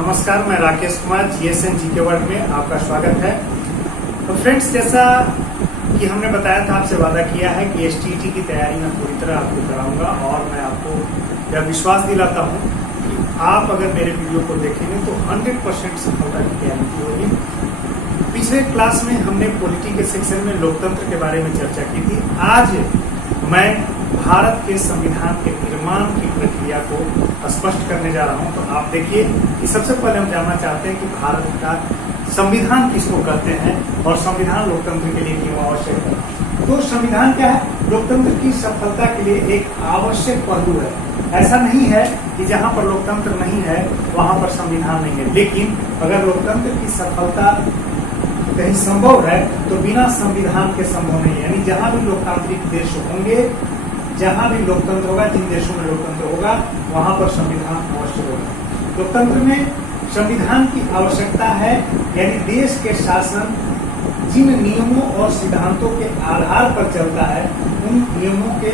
नमस्कार, मैं Rakesh Kumar GSN GK world में आपका स्वागत है। तो फ्रेंड्स, जैसा कि हमने बताया था, आपसे वादा किया है कि एसटीईटी की तैयारी मैं पूरी तरह आपको कराऊंगा और मैं आपको यह विश्वास दिलाता हूं कि आप अगर मेरे वीडियो को देखेंगे तो 100% सफलता की गारंटी होगी। पिछले क्लास में हमने पॉलिटी के सेक्शन में लोकतंत्र के बारे में चर्चा की थी। आज मैं भारत के संविधान के निर्माण की प्रक्रिया को स्पष्ट करने जा रहा हूं। तो आप देखिए कि सबसे पहले हम जानना चाहते हैं कि भारत का संविधान किसको कहते हैं और संविधान लोकतंत्र के लिए क्यों आवश्यक है। तो संविधान क्या है? लोकतंत्र की सफलता के लिए एक आवश्यक पहलू है। ऐसा नहीं है कि जहां पर लोकतंत्र नहीं है वहां पर संविधान नहीं है, लेकिन अगर लोकतंत्र की सफलता कहीं संभव है तो बिना संविधान के संभव नहीं है। यानी जहां भी लोकतांत्रिक देश होंगे, जहां भी लोकतंत्र होगा, जिन देशों में लोकतंत्र होगा, वहां पर संविधान आवश्यक होगा। लोकतंत्र में संविधान की आवश्यकता है, यानी देश के शासन जिन नियमों और सिद्धांतों के आधार पर चलता है, उन नियमों के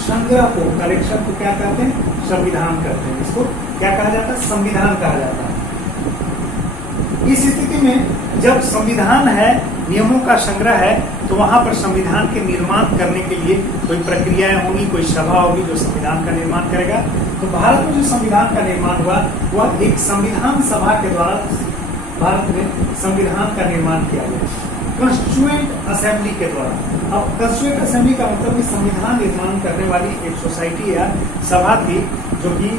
संग्रह को, कलेक्शन को क्या कहते हैं? संविधान कहते हैं। इसको क्या कहा जाता है? संविधान कहा जाता है। इस स्थिति में जब संविधान है, नियमों का संग्रह है, तो वहां पर संविधान के निर्माण करने के लिए कोई प्रक्रियाएं होंगी, कोई सभा होगी जो संविधान का निर्माण करेगा। तो भारत में जो संविधान का निर्माण हुआ वह एक संविधान सभा के द्वारा भारत में संविधान का निर्माण किया गया, कॉन्स्टिट्यूएंट असेंबली के द्वारा। अब कॉन्स्टिट्यूएंट असेंबली का मतलब कि संविधान निर्माण करने वाली एक सोसाइटी या सभा थी जो कि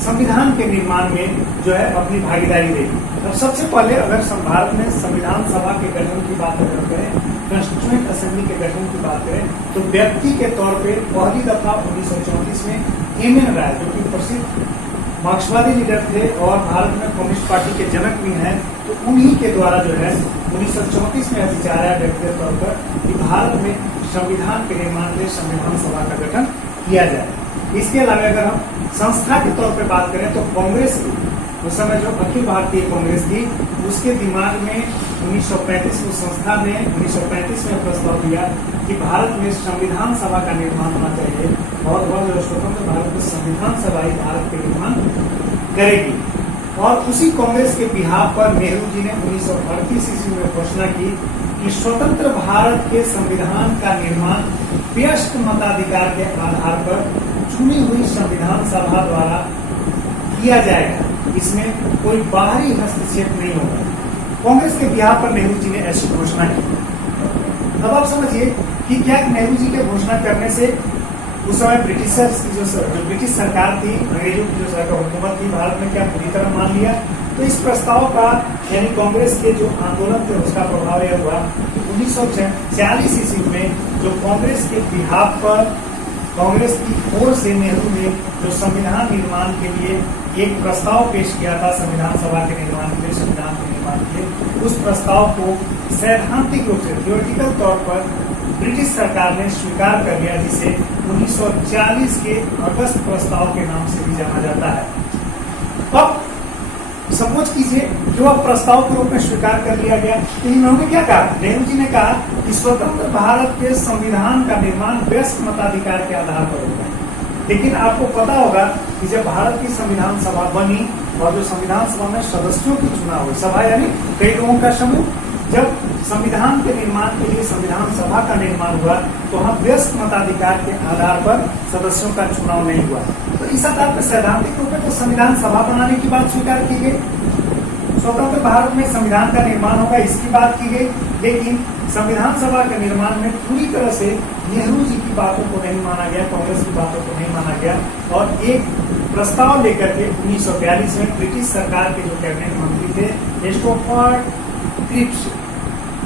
संविधान के निर्माण में जो है अपनी भागीदारी देगी। अब सबसे पहले अगर भारत में संविधान सभा के गठन की बात अगर करें, कॉन्स्टिट्यूएंट असेंबली के गठन की बात करें, तो व्यक्ति के तौर पे पहली दफा 1934 में एमएन राय, जो कि प्रसिद्ध मार्क्सवादी लीडर थे और भारत में कम्युनिस्ट पार्टी के जनक भी हैं, तो उन्हीं के द्वारा जो है 1934 में विचार आया व्यक्तिगत तौर पर कि भारत में संविधान के निर्माण के लिए संविधान सभा का गठन किया जाए। इसके अलावा अगर हम संस्था के तौर पर बात करें तो कांग्रेस की उस समय जो अखिल भारतीय कांग्रेस थी, उसके दिमाग में 1935 में संस्था ने 1935 में प्रस्ताव दिया कि भारत में संविधान सभा का निर्माण होना चाहिए और वह जो स्वतंत्र भारत में संविधान सभा ही भारत के निर्माण करेगी। और उसी कांग्रेस के बिहाफ पर नेहरू जी ने 1938 ईस्वी में घोषणा की कि स्वतंत्र भारत के संविधान का निर्माण व्यस्त मताधिकार के आधार पर चुनी हुई संविधान सभा द्वारा किया जाएगा, इसमें कोई बाहरी हस्तक्षेप नहीं होगा। कांग्रेस के बिहार पर नेहरू जी ने ऐसी घोषणा की। अब आप समझिए कि क्या नेहरू जी के घोषणा करने से उस समय ब्रिटिशर्स की जो ब्रिटिश सरकार थी, अंग्रेजों की जो सरकार हुकूमत थी, भारत में क्या पूरी तरह मान लिया? तो इस प्रस्ताव का, यानी कांग्रेस के जो आंदोलन थे उसका प्रभाव यह हुआ कि 1946 ईस्वी में जो कांग्रेस के बिहार पर कांग्रेस की ओर से नेहरू ने जो संविधान निर्माण के लिए एक प्रस्ताव पेश किया था, संविधान सभा के निर्माण के लिए, संविधान के निर्माण के लिए, उस प्रस्ताव को सैद्धांतिक रूप से, थियोरेटिकल तौर पर ब्रिटिश सरकार ने स्वीकार कर लिया, जिसे 1940 के अगस्त प्रस्ताव के नाम से भी जाना जाता है। अब सपोज कीजिए कि वह प्रस्ताव के रूप में स्वीकार कर लिया गया, तो इन्होंने क्या कहा? नेहरू जी ने कहा कि स्वतंत्र भारत के संविधान का निर्माण व्यस्त मताधिकार के आधार पर होगा। लेकिन आपको पता होगा कि जब भारत की संविधान सभा बनी और जो संविधान सभा में सदस्यों की चुनाव हुई, सभा यानी कई लोगों का समूह, जब संविधान के निर्माण के लिए संविधान सभा का निर्माण हुआ तो वहां व्यस्त मताधिकार के आधार पर सदस्यों का चुनाव नहीं हुआ। तो इस आधार पर सैद्धांतिक रूप में तो संविधान सभा बनाने की बात स्वीकार की गई, स्वतंत्र भारत में संविधान का निर्माण होगा इसकी बात की गई, लेकिन संविधान सभा के निर्माण में पूरी तरह से नेहरू जी की बातों को नहीं माना गया, कांग्रेस की बातों को नहीं माना गया और एक प्रस्ताव लेकर के 1942 में ब्रिटिश सरकार के जो कैबिनेट मंत्री थे, स्टोफर्ड क्रिप्स,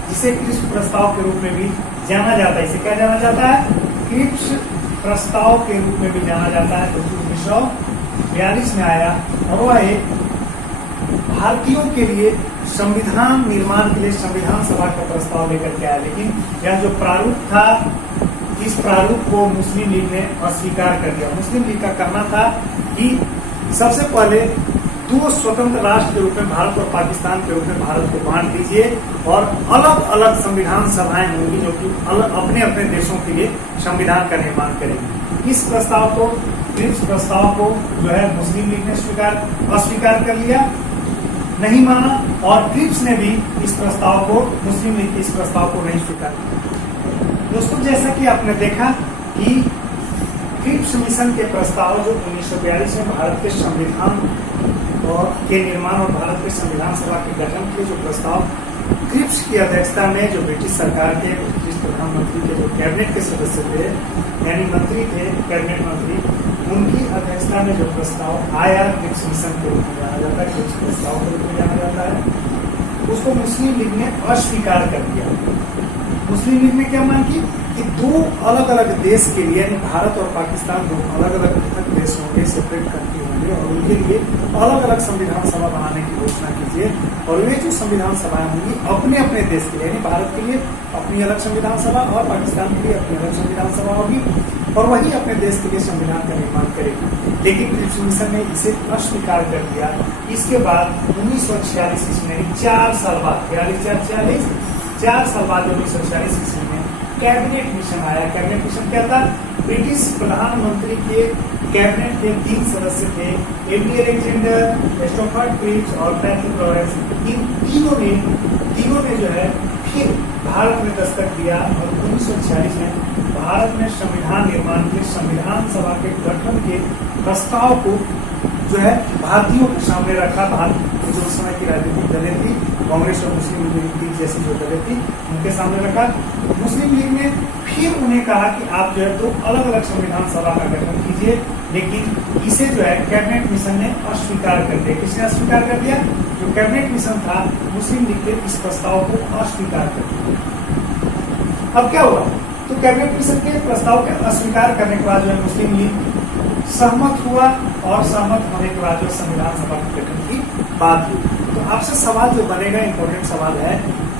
जिसे क्रिप्स प्रस्ताव के रूप में भी जाना जाता है, इसे क्या जाना जाता है? क्रिप्स प्रस्ताव के रूप में भी जाना जाता है, जो 1942 में आया और वह एक भारतीयों के लिए संविधान निर्माण के लिए संविधान सभा का प्रस्ताव लेकर के आया। लेकिन यह जो प्रारूप था, इस प्रारूप को मुस्लिम लीग ने अस्वीकार कर दिया। मुस्लिम लीग का कहना था कि सबसे पहले दो स्वतंत्र राष्ट्र के रूप में भारत और पाकिस्तान के रूप में भारत को बांट दीजिए और अलग अलग संविधान सभाएं होंगी जो कि अपने अपने देशों के लिए संविधान का निर्माण करेंगी। इस प्रस्ताव को, क्रिप्स प्रस्ताव को जो है मुस्लिम लीग ने अस्वीकार कर लिया नहीं माना और क्रिप्स ने भी इस प्रस्ताव को, मुस्लिम लीग के इस प्रस्ताव को नहीं स्वीकार किया। दोस्तों, जैसा कि आपने देखा कि क्रिप्स मिशन के प्रस्ताव जो 1942 में भारत के संविधान के निर्माण और भारत के संविधान सभा के गठन के जो प्रस्ताव क्रिप्स की अध्यक्षता में जो ब्रिटिश सरकार के ब्रिटिश प्रधानमंत्री के जो कैबिनेट के सदस्य थे, यानी मंत्री थे, कैबिनेट मंत्री, उनकी अध्यक्षता में जो प्रस्ताव आया क्रिप्स मिशन के रूप में जाना जाता है, क्रिप्स प्रस्ताव के रूप में जाना जाता है, उसको मुस्लिम लीग ने अस्वीकार कर दिया। मुस्लिम लीग ने क्या मांग की कि दो अलग अलग देश के लिए, यानी भारत और पाकिस्तान दो अलग अलग पृथक देश होंगे, सेपरेट कंट्री होंगे और उनके लिए अलग अलग संविधान सभा बनाने की घोषणा कीजिए और वे जो संविधान सभाएं होंगी अपने अपने देश के लिए, यानी भारत के लिए अपनी अलग संविधान सभा और पाकिस्तान के लिए अपनी अलग संविधान सभा होगी और वही अपने देश के लिए संविधान का निर्माण करेगी। लेकिन क्रिप्स मिशन ने इसे अस्वीकार कर दिया। इसके बाद 1946 ईस्वी में 4 साल बाद 4 साल बाद 1946 ईस्वी में कैबिनेट मिशन आया। कैबिनेट मिशन क्या था? ब्रिटिश प्रधानमंत्री के कैबिनेट के 3 सदस्य थे, एबी अलेक्जेंडर, स्टॉफर्ड क्रिप्स और पैट्रिक लॉरेंस। इन तीनों ने जो है फिर भारत में दस्तक दिया और 1946 में भारत में संविधान निर्माण के, संविधान सभा के गठन के प्रस्ताव को जो है भारतीयों के सामने रखा। भारत जो उस समय की राजनीतिक दलें थी, कांग्रेस और मुस्लिम लीग जैसी जो दलें थी, उनके सामने रखा। मुस्लिम लीग ने फिर उन्हें कहा कि आप जो है दो अलग अलग संविधान सभा का गठन कीजिए, लेकिन इसे जो है कैबिनेट मिशन ने अस्वीकार कर दिया। किसने अस्वीकार कर दिया? जो कैबिनेट मिशन था, मुस्लिम लीग के इस प्रस्ताव को अस्वीकार कर दिया। अब क्या हुआ? तो कैबिनेट मिशन के प्रस्ताव के अस्वीकार करने के बाद जो है मुस्लिम लीग सहमत हुआ और सहमत होने के बाद जो संविधान सभा के गठन की बात हुई। तो आपसे सवाल जो बनेगा, इंपॉर्टेंट सवाल है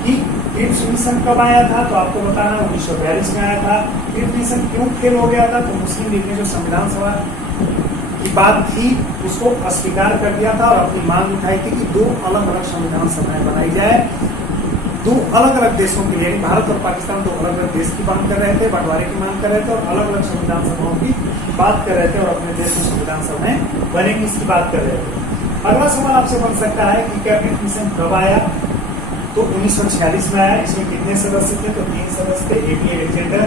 कि क्रिप्स मिशन कब आया था? तो आपको बताना 1942 में आया था। क्रिप्स मिशन क्यों फेल हो गया था? तो मुस्लिम लीग ने जो संविधान सभा की बात थी उसको अस्वीकार कर दिया था और अपनी मांग उठाई थी कि दो अलग अलग संविधान सभाएं बनाई जाए, दो अलग अलग देशों के लिए। भारत और पाकिस्तान दो अलग अलग देश की मांग कर रहे थे, बंटवारे की मांग कर रहे थे और अलग अलग संविधान सभाओं की बात कर रहे थे और अपने देश में संविधान सभाएं बनेंगी इसकी बात कर रहे थे। अगला सवाल आपसे बन सकता है कि कैबिनेट मिशन कब आया? तो 1946 में आया। इसमें कितने सदस्य थे? तो 3 सदस्य थे, एबी अलेक्जेंडर,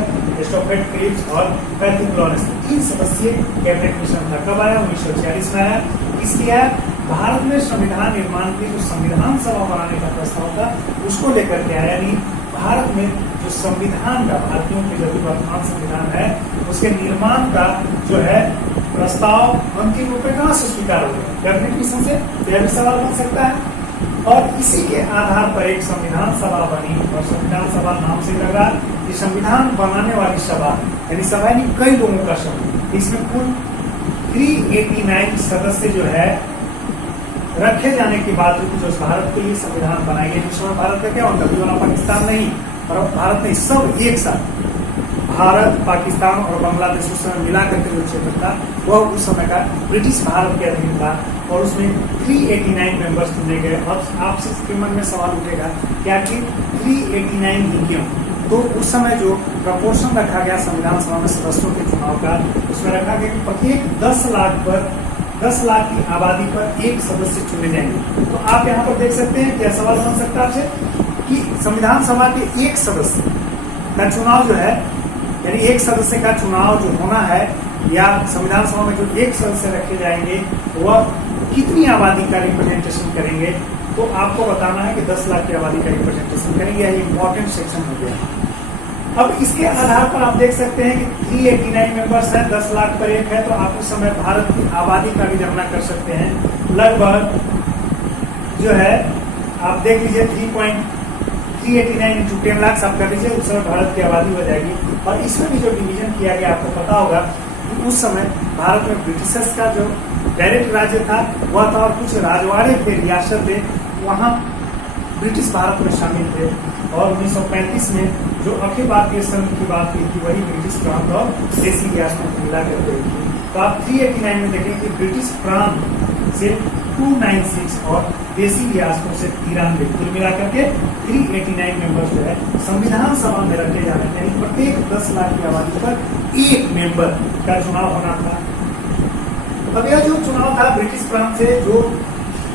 स्टॉफर्ड क्रिप्स और पैट्रिक लॉरेंस। 3 सदस्यीय कैबिनेट मिशन था। कब आया? 1946 में आया। इसलिए आया भारत में संविधान निर्माण की जो संविधान सभा बनाने का प्रस्ताव था उसको लेकर के आया। यानी भारत में जो संविधान का, भारतीयों के जो वर्तमान संविधान है उसके निर्माण का जो है प्रस्ताव अंतिम रूप में कहां से स्वीकार हो गया? कैबिनेट मिशन से। यह भी सवाल बन सकता है। और इसी के आधार पर एक संविधान सभा बनी और संविधान सभा नाम से लगा कि संविधान बनाने वाली सभा, यानी सभा यानी कई लोगों का समूह। इसमें कुल 389 सदस्य जो है रखे जाने के बाद जो भारत के लिए संविधान बनाई गई। जिस समय भारत का क्या होता है, पाकिस्तान नहीं और भारत नहीं, सब एक साथ भारत, पाकिस्तान और बांग्लादेश उस समय मिला करके जो क्षेत्र था वह उस समय का ब्रिटिश भारत के अधीन था और उसमें 389 मेंबर्स चुने गए। अब आपसे इसके मन में सवाल उठेगा कि आखिर 389 ही क्यों? तो उस समय जो प्रपोर्शन रखा गया संविधान सभा में सदस्यों के चुनाव का, उसमें रखा गया कि प्रत्येक 10 लाख की आबादी पर एक सदस्य चुने जाएंगे। तो आप यहाँ पर देख सकते हैं क्या सवाल बन सकता है आपसे कि संविधान सभा के एक सदस्य का चुनाव जो है, यानी एक सदस्य का चुनाव जो होना है या संविधान सभा में जो एक सदस्य रखे जाएंगे वह कितनी आबादी का रिप्रेजेंटेशन करेंगे? तो आपको बताना है कि 10 लाख की आबादी का रिप्रेजेंटेशन करेंगे। यह इंपॉर्टेंट सेक्शन हो गया। अब इसके आधार पर आप देख सकते हैं कि 389 मेंबर्स हैं, 10 लाख पर एक है, तो आप उस समय भारत की आबादी का भी गणना कर सकते हैं। लगभग जो है आप देख लीजिए 3.389 इंटू 10 लाख आप कर लीजिए, उस समय भारत की आबादी हो जाएगी। और इसमें भी जो डिवीजन किया गया आपको पता होगा कि उस समय भारत में ब्रिटिशर्स का जो डायरेक्ट राज्य था वह था और कुछ राजवाड़े थे, रियासत थे, वहाँ ब्रिटिश भारत में शामिल थे। और 1935 में जो अखिल भारतीय संघ की बात की थी वही ब्रिटिश प्रांत और देसी रियासतों को मिला कर गई थी। तो आप 389 में देखें कि ब्रिटिश प्रांत से 296 और देसी रियासतों से 93, कुल मिलाकर के 389 मेंबर्स जो है संविधान सभा में रखे जाने थे। यानी प्रत्येक 10 लाख की आबादी पर एक मेंबर का चुनाव होना था। अब यह जो चुनाव था ब्रिटिश प्रांत से जो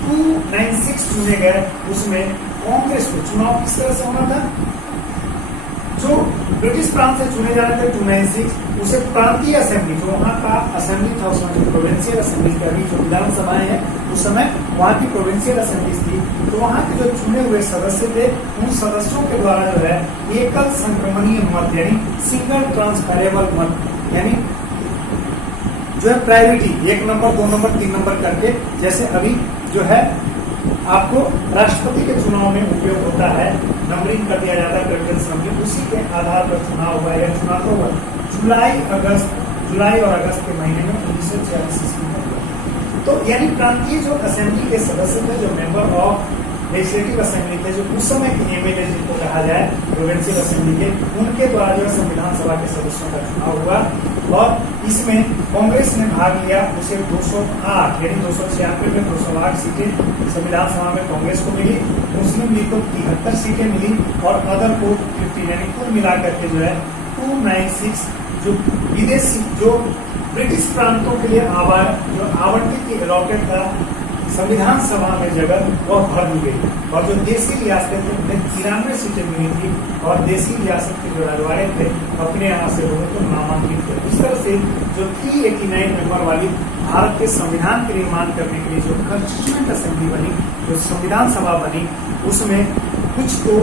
296 चुने गए, उसमें कांग्रेस को चुनाव किस तरह से होना था, जो ब्रिटिश प्रांत से चुने जा रहे थे 296, उसे प्रांतीय असेंबली, जो वहां का असेंबली था उसमें, जो प्रोविंशियल असेंबली का भी जो विधानसभाएं हैं उस समय वहां की प्रोविंशियल असेंबली थी, तो वहां के जो चुने हुए सदस्य थे उन सदस्यों के द्वारा जो है एकल संक्रमणीय मत यानी सिंगल ट्रांसफरेबल मत, यानी जो है प्रायोरिटी 1 नंबर 2 नंबर 3 नंबर करके, जैसे अभी जो है आपको राष्ट्रपति के चुनाव में उपयोग होता है, नंबरिंग कर दिया जाता है प्रेसिडेंट नंबरिंग, उसी के आधार पर चुनाव हुआ। यह चुनाव तो हुआ जुलाई और अगस्त के महीने में 1946 ईस्वी में हुआ। तो यानी प्रांतीय जो असेंबली के सदस्य थे, जो मेंबर ऑफ लेजिस्लेटिव असेंबली थे, जो उस समय के एमएलए जिनको कहा जाए प्रोविंशियल असेंबली के, उनके द्वारा जो है संविधान सभा के सदस्यों का चुनाव हुआ और इसमें कांग्रेस ने भाग लिया। उसे 208 यानी 296 में 208 सीटें संविधान सभा में कांग्रेस को मिली, मुस्लिम लीग को 73 सीटें मिली और अदर को 50, यानी कुल मिलाकर के जो है 296 जो विदेशी जो ब्रिटिश प्रांतों के लिए जो आवंटित अलॉटेड था संविधान सभा में जगह, वह भर दी गई और जो देसी रियासतें थी उन्हें 93 सीटें मिली थी और देसी रियासत के जो रजवाड़े थे अपने यहाँ से लोगों को नामांकित किया। इस तरह से जो 389 मेंबर वाली भारत के संविधान के निर्माण करने के लिए जो कॉन्स्टिट्यूएंट असेंबली बनी, जो संविधान सभा बनी, उसमें कुछ तो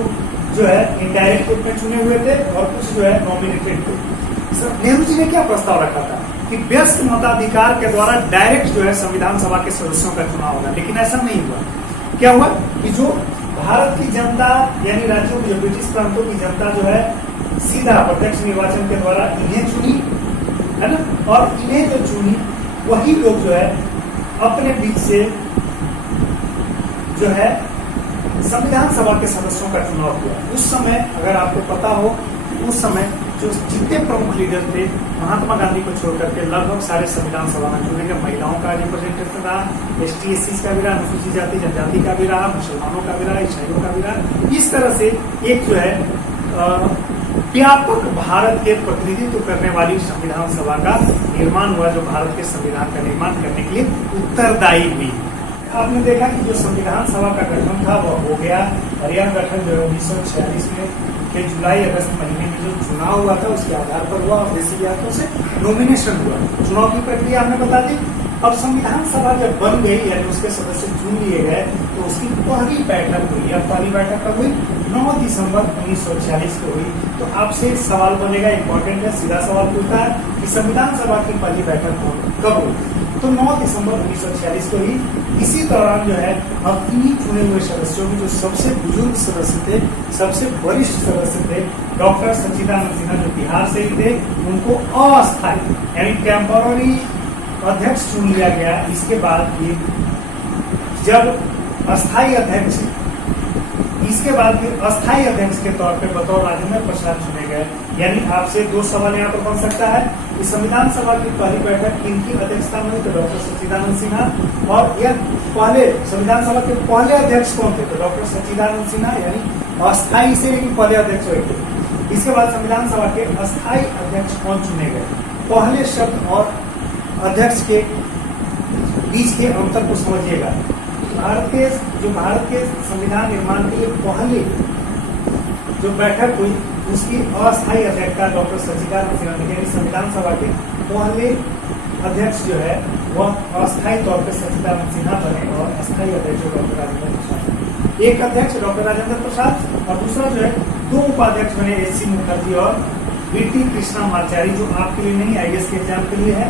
जो है इनडायरेक्ट रूप में चुने हुए थे और कुछ जो है नॉमिनेटेड थे। नेहरू जी ने क्या प्रस्ताव रखा था कि व्यस्त मताधिकार के द्वारा डायरेक्ट जो है संविधान सभा के सदस्यों का चुनाव होगा, लेकिन ऐसा नहीं हुआ। क्या हुआ कि जो भारत की जनता यानी राज्यों की जो ब्रिटिश प्रांतों की जनता जो है सीधा प्रत्यक्ष निर्वाचन के द्वारा इन्हें चुनी, है ना, और इन्हें जो चुनी वही लोग जो है अपने बीच से जो है संविधान सभा के सदस्यों का चुनाव किया। उस समय अगर आपको पता हो, उस समय जो जितने प्रमुख लीडर थे महात्मा गांधी को छोड़कर के लगभग सारे संविधान सभा में चुने गए। महिलाओं का रिप्रेजेंटेशन रहा, ST/SC का भी रहा, अनुसूचित जाति जनजाति का भी रहा, मुसलमानों का भी रहा, ईसाइयों का भी रहा। इस तरह से एक जो है व्यापक भारत के प्रतिनिधित्व करने वाली संविधान सभा का निर्माण हुआ, जो भारत के संविधान का निर्माण करने के लिए उत्तरदायी हुई। आपने देखा कि जो संविधान सभा का गठन था वह हो गया और यह गठन जो है 1946 में के जुलाई अगस्त महीने में जो चुनाव हुआ था उसके आधार पर हुआ और देसी रियासतों से नॉमिनेशन हुआ। चुनाव की प्रक्रिया हमने बता दी। अब संविधान सभा जब बन गई यानी उसके सदस्य चुन लिए गए तो उसकी पहली बैठक हुई। अब पहली बैठक कब हुई? 9 दिसंबर 1946 को हुई। तो आपसे सवाल बनेगा, इंपॉर्टेंट है, सीधा सवाल पूछता है कि संविधान सभा की पहली बैठक कब हुई? तो 9 दिसंबर 1946 को ही। इसी दौरान जो है अब इन्हीं चुने हुए सदस्यों में जो सबसे बुजुर्ग सदस्य थे, सबसे वरिष्ठ सदस्य थे, डॉक्टर सच्चिदानंद सिन्हा जो बिहार से ही थे, उनको अस्थायी यानी टेम्पररी अध्यक्ष चुन लिया गया। इसके बाद भी जब अस्थायी अध्यक्ष इसके बाद फिर अस्थायी अध्यक्ष के तौर पे बतौर राजेंद्र प्रसाद चुने गए। यानी आपसे 2 सवाल यहाँ पर बन सकता है कि संविधान सभा की पहली बैठक किनकी अध्यक्षता में हुई? तो डॉक्टर सच्चिदानंद सिन्हा। और यह पहले संविधान सभा के पहले अध्यक्ष कौन थे? तो डॉक्टर सच्चिदानंद सिन्हा, यानी अस्थायी से लेकिन पहले अध्यक्ष हुए थे। इसके बाद संविधान सभा के अस्थायी अध्यक्ष कौन चुने गए? पहले शब्द और अध्यक्ष के बीच के अंतर को समझिएगा। भारत के संविधान निर्माण के लिए पहले जो बैठक हुई उसकी अस्थायी अध्यक्षता डॉक्टर सच्चिदानंद सिन्हा ने, यानी संविधान सभा के पहले अध्यक्ष जो है वह अस्थायी तौर पर सच्चिदानंद सिन्हा बने और अस्थायी अध्यक्ष डॉक्टर राजेंद्र प्रसाद। एक अध्यक्ष डॉक्टर राजेंद्र प्रसाद और दूसरा जो है 2 उपाध्यक्ष बने, SC मुखर्जी और VT कृष्णामाचारी, जो आपके लिए नहीं IAS के एग्जाम के लिए है।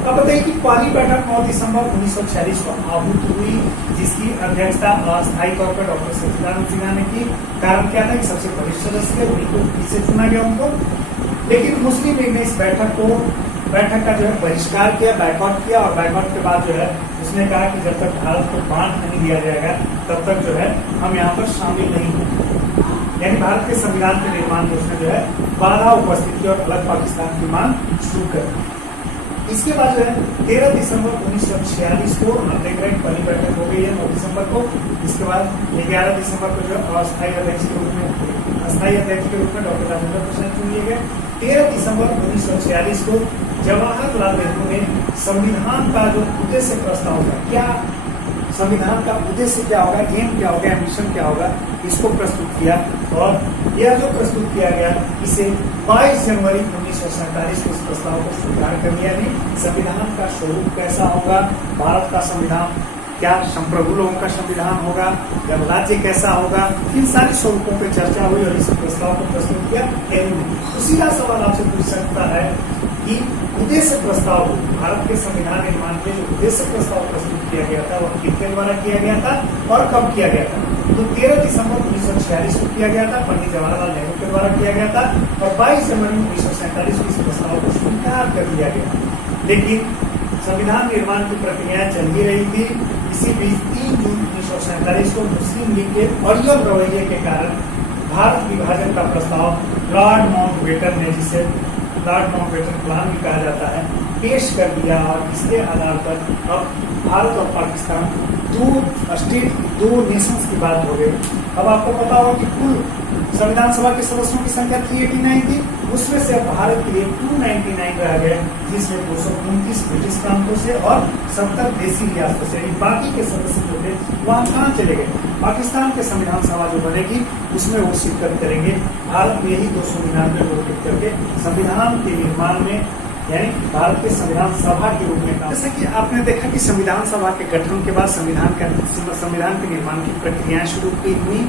अब बताइए कि पहली बैठक 9 दिसंबर 1946 को आहूत हुई, जिसकी अध्यक्षता अस्थायी तौर पर डॉक्टर सच्चिदानंद सिन्हा ने की। कारण क्या था कि सबसे वरिष्ठ सदस्य थे, उन्हीं को किससे चुना गया उनको। लेकिन मुस्लिम लीग ने इस बैठक का जो है बहिष्कार किया, बायकॉट किया और बायकॉट के बाद जो है उसने कहा कि जब तक भारत को बांट नहीं दिया जाएगा तब तक जो है हम यहाँ पर शामिल नहीं होंगे। यानी भारत के संविधान के निर्माण में उसने जो है बाधा उपस्थित की और अलग पाकिस्तान की मांग शुरू कर दी। इसके बाद जो है 13 दिसंबर 1946 को आप देख रहे हैं पहली बैठक हो गई है 9 दिसंबर को। इसके बाद 11 दिसंबर को जो अस्थायी अध्यक्ष के रूप में डॉक्टर राजेंद्र प्रसाद चुन लिए गए। 13 दिसंबर 1946 को जवाहरलाल नेहरू ने संविधान का जो उद्देश्य प्रस्ताव था, क्या संविधान का उद्देश्य क्या होगा, एम क्या होगा, मिशन क्या होगा, इसको प्रस्तुत किया। और यह जो प्रस्तुत किया गया इसे 22 जनवरी 1947 को इस प्रस्ताव को स्वीकार कर लिया गया। संविधान का स्वरूप कैसा होगा, भारत का संविधान क्या संप्रभु लोगों का संविधान होगा, जब राज्य कैसा होगा, इन सारे स्वरूपों पर चर्चा हुई और इस प्रस्ताव को प्रस्तुत किया। तो सीधा सवाल आपसे पूछ सकता है कि उद्देश्य प्रस्ताव, भारत के संविधान निर्माण के जो उद्देश्य प्रस्ताव प्रस्तुत किया गया था वह किसके द्वारा किया गया था और कब किया गया था? तो 13 दिसंबर 1946 को किया गया था, पंडित जवाहरलाल नेहरू के द्वारा किया गया था और 22 जनवरी 1947 को इस प्रस्ताव को स्वीकार कर लिया गया। लेकिन संविधान निर्माण की प्रक्रिया चल ही रही थी। इसी बीच 3 जून 1947 को मुस्लिम लीग के अड़ियल रवैये के कारण भारत विभाजन का प्रस्ताव लॉर्ड माउंटबेटन ने, जिसे लॉर्ड माउंटबेटन प्लान भी कहा जाता है, पेश कर दिया और इसके आधार पर अब भारत और पाकिस्तान दो स्टेट, दो नेशंस की बात हो गई। अब आपको पता होगा कि कुल संविधान सभा के सदस्यों की संख्या 389 थी, उसमें से अब भारत के लिए 299 रह गए, जिसमें 229 ब्रिटिश प्रांतों से और 70 देसी रियासतों से। बाकी के सदस्य जो थे वहाँ कहाँ चले गए? पाकिस्तान के संविधान सभा जो बनेगी उसमें वो शिरकत करेंगे। भारत में यही 299 लोग टिक करके संविधान के निर्माण में, यानी भारत के संविधान सभा के रूप में काम। जैसे कि आपने देखा कि संविधान सभा के गठन के बाद संविधान के निर्माण की प्रक्रियाएं शुरू की हुई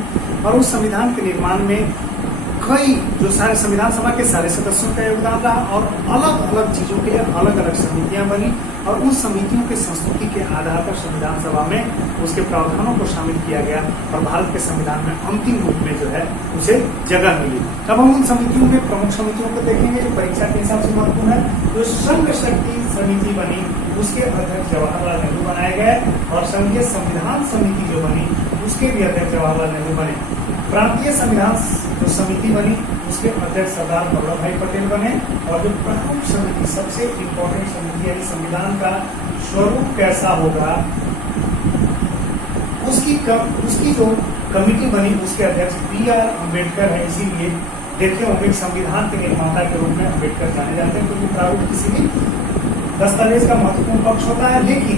और उस संविधान के निर्माण में कई जो सारे संविधान सभा के सारे सदस्यों का योगदान रहा और अलग अलग चीजों के लिए अलग अलग समितियां बनी और उन समितियों के संस्तुति के आधार पर संविधान सभा में उसके प्रावधानों को शामिल किया गया और भारत के संविधान में अंतिम रूप में जो है उसे जगह मिली। अब हम उन समितियों में प्रमुख समितियों को देखेंगे जो परीक्षा के हिसाब से महत्वपूर्ण है। जो संघ शक्ति समिति बनी उसके अध्यक्ष जवाहरलाल नेहरू बनाए गए और संघीय संविधान समिति जो बनी उसके भी अध्यक्ष जवाहरलाल नेहरू बने। प्रांतीय संविधान जो समिति बनी उसके अध्यक्ष सरदार वल्लभ भाई पटेल बने और जो प्रमुख समिति, सबसे इम्पोर्टेंट समिति यानी संविधान का स्वरूप कैसा होगा उसकी जो कमिटी बनी उसके अध्यक्ष BR अम्बेडकर है। इसीलिए देखे होंगे संविधान के निर्माता के रूप में अम्बेडकर जाने जाते हैं, क्योंकि प्रारूप किसी भी दस्तावेज का महत्वपूर्ण पक्ष होता है। लेकिन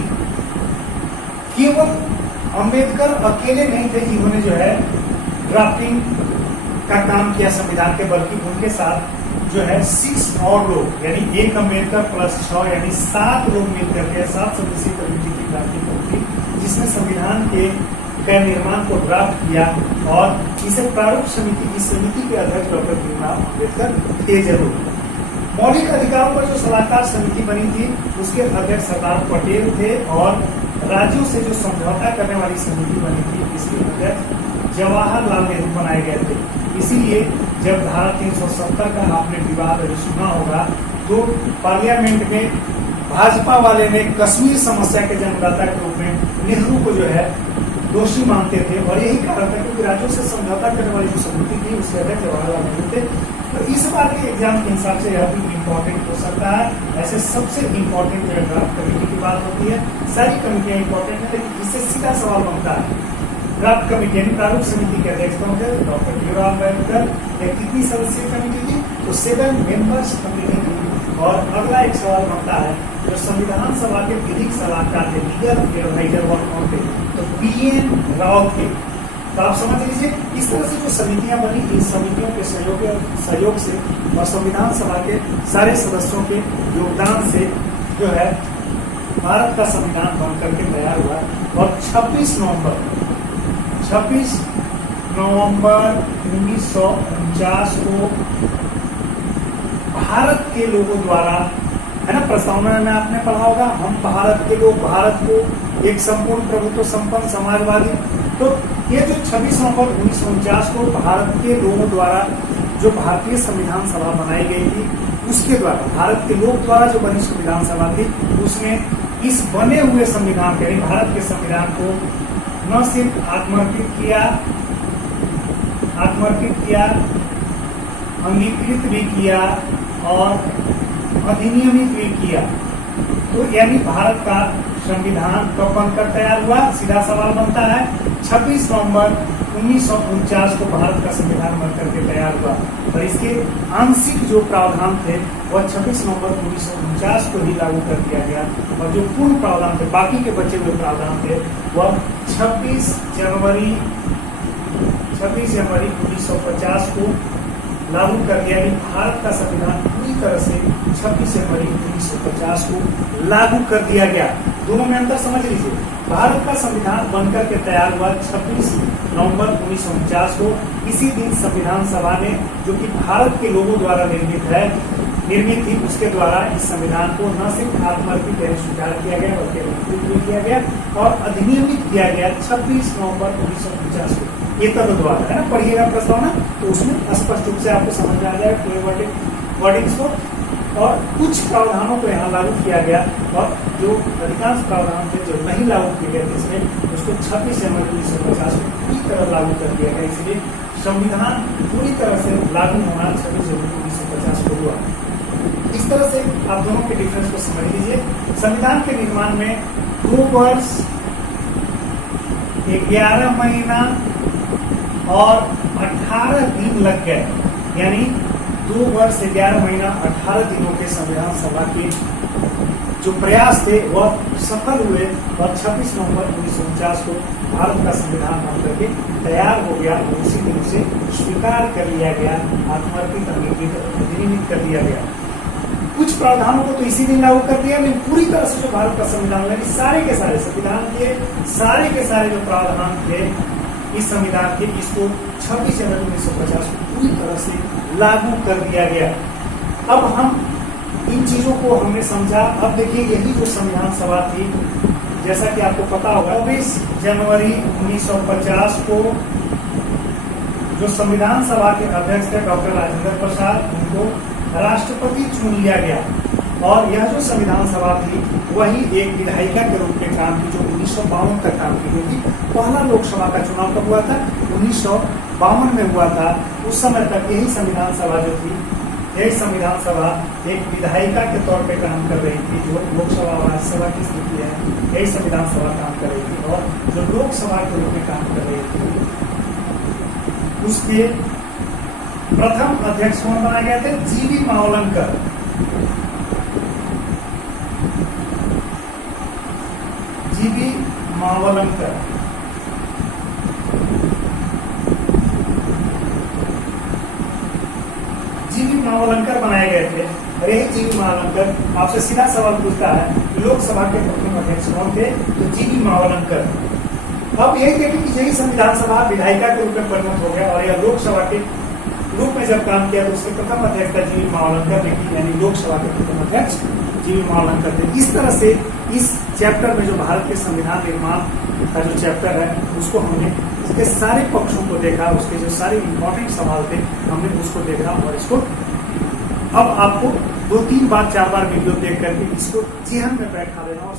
केवल अम्बेडकर अकेले नहीं थे जिन्होंने जो है ड्राफ्टिंग का काम किया संविधान के, बल्कि उनके साथ जो है 6 और लोग, यानी एक अम्बेडकर प्लस 6 यानी 7 लोग मिलकर के 7 सदस्यीय कमेटी की ड्राफ्टिंग होती, जिसने संविधान के निर्माण को ड्राफ्ट किया और इसे प्रारूप समिति, इस समिति के अध्यक्ष डॉक्टर भीमराव अम्बेडकर थे जरूर। मौलिक अधिकारों पर जो सलाहकार समिति बनी थी उसके अध्यक्ष सरदार पटेल थे और राज्यों से जो समझौता करने वाली समिति बनी थी इसके अध्यक्ष जवाहरलाल नेहरू बनाए गए थे। इसीलिए जब धारा 370 का आपने विवाद अभी सुना होगा तो पार्लियामेंट में भाजपा वाले ने कश्मीर समस्या के जन्मदाता के रूप में नेहरू को जो है दोषी मानते थे और यही कारण था क्योंकि राज्यों से समझौता करने वाली जो समिति थी उसके अध्यक्ष जवाहरलाल नेहरू थे। तो इस बार के एग्जाम के हिसाब से यह भी इम्पोर्टेंट हो सकता है। ऐसे सबसे इम्पोर्टेंट जो है ड्राफ्ट कमेटी की बात होती है, सारी कमेटियां इम्पोर्टेंट है, लेकिन इससे सीधा सवाल बनता है ड्राफ्ट कमेटी यानी प्रारूप समिति के अध्यक्ष कौन थे? डॉक्टर भीमराव अम्बेडकर। कितनी सदस्यीय कमेटी थी? तो 7 मेंबर्स कमेटी थी। और अगला एक सवाल बनता है जो संविधान सभा के विधिक सलाहकार थे, लीगल एडवाइजर कौन थे? तो PN राव थे। तो आप समझ लीजिए इस तरह से जो समितियां बनी, इन समितियों के सहयोग से और संविधान सभा के सारे सदस्यों के योगदान से जो है भारत का संविधान बन करके तैयार हुआ और 26 नवंबर 1949 को भारत के लोगों द्वारा, है ना, प्रस्तावना में आपने पढ़ा होगा, हम भारत के लोग भारत को एक संपूर्ण प्रभुत्व संपन्न समाजवादी। तो ये जो 26 नवंबर 1949 को भारत के लोगों द्वारा जो भारतीय संविधान सभा बनाई गई थी उसके द्वारा, भारत के लोग द्वारा जो बनी संविधान सभा थी उसने इस बने हुए संविधान यानी भारत के संविधान को न सिर्फ आत्मर्पित किया, अंगीकृत भी किया और अधिनियमित भी किया। तो यानी भारत का संविधान कब बनकर तैयार हुआ? सीधा सवाल बनता है 26 नवंबर 1949 को भारत का संविधान बनकर के तैयार हुआ। और इसके आंशिक जो प्रावधान थे वह 26 नवंबर 1949 को ही लागू कर दिया गया, और जो पूर्ण प्रावधान थे, बाकी के बचे हुए प्रावधान थे, वह 26 जनवरी 1950 को लागू कर दिया। भारत का संविधान पूरी तरह से 26 जनवरी 1950 को लागू कर दिया गया। दोनों में अंतर समझ लीजिए। भारत का संविधान बनकर के तैयार हुआ 26 नवंबर 1949 को। इसी दिन संविधान सभा ने, जो कि भारत के लोगों द्वारा निर्मित थी, उसके द्वारा इस संविधान को न सिर्फ आत्मर्पित स्वीकार किया गया बल्कि अनुमोदित भी किया गया और अधिनियमित किया गया 26 नवंबर 1949 को। ये तब द्वारा है ना, पढ़िएगा प्रस्तावना तो उसमें स्पष्ट रूप से आपको समझ में आ जाएगा पूरे वर्डिंग्स को। और कुछ प्रावधानों को यहाँ लागू किया गया, और जो अधिकांश प्रावधान थे जो नहीं लागू किए गए थे इसमें, उसको 26 जनवरी 1950 को पूरी तरह लागू कर दिया गया। इसलिए संविधान पूरी तरह से लागू होना 26 जनवरी 1950 को हुआ। इस तरह से आप दोनों के डिफरेंस को समझ लीजिए। संविधान के निर्माण में 2 वर्ष 11 महीना और 18 दिन लग गए, यानी 2 वर्ष 11 महीना 18 दिनों के संविधान सभा के जो प्रयास थे वह सफल हुए, और 26 नवंबर 1949 को भारत का संविधान बन करके तैयार हो गया। उसी दिन उसे स्वीकार कर लिया गया, आत्मर्पित अधिनियमित कर दिया गया। कुछ प्रावधानों को तो इसी दिन लागू कर दिया, लेकिन पूरी तरह से जो भारत का संविधान लगे सारे के सारे संविधान के सारे जो प्रावधान थे इस संविधान के, इसको 26 जनवरी 1950 को पूरी तरह से लागू कर दिया गया। अब हम इन चीजों को हमने समझा। अब देखिए, यही जो संविधान सभा थी, जैसा कि आपको पता होगा, 24 जनवरी 1950 को जो संविधान सभा के अध्यक्ष थे डॉक्टर राजेंद्र प्रसाद, उनको राष्ट्रपति चुन लिया गया। और यह जो संविधान सभा थी वही एक विधायिका के रूप में काम की, जो 1952 तक काम की थी। पहला लोकसभा का चुनाव कब हुआ था? 1952 में हुआ था। उस समय तक यही संविधान सभा जो थी, यही संविधान सभा एक विधायिका के तौर पे काम कर रही थी। जो लोकसभा और राज्यसभा की स्थिति है, यही संविधान सभा काम कर रही थी। और जो लोकसभा के रूप में काम कर रही थी, उसके प्रथम अध्यक्ष कौन बनाए गए थे? जीवी मावलंकर। जीवी मावलंकर बनाए गए थे। और यही जीवी मावलंकर आपसे सीधा सवाल पूछता है कि लोकसभा के प्रथम अध्यक्ष कौन थे? तो जीवी मावलंकर। अब यही देखें कि यही संविधान सभा विधायिका के रूप में परिणत हो गया, और यह लोकसभा के रूप में जब काम किया तो उसके प्रथम अध्यक्ष था जीवी मावलंकर, लेकिन यानी लोकसभा के प्रथम अध्यक्ष जीवी मावलंकर थे। इस तरह से इस चैप्टर में जो भारत के संविधान निर्माण का जो चैप्टर है, उसको हमने इसके सारे पक्षों को देखा, उसके जो सारे इंपॉर्टेंट सवाल थे हमने उसको देखा। और इसको अब आपको 2-3 बार 4 बार वीडियो देख करके इसको जेहन में बैठा देना और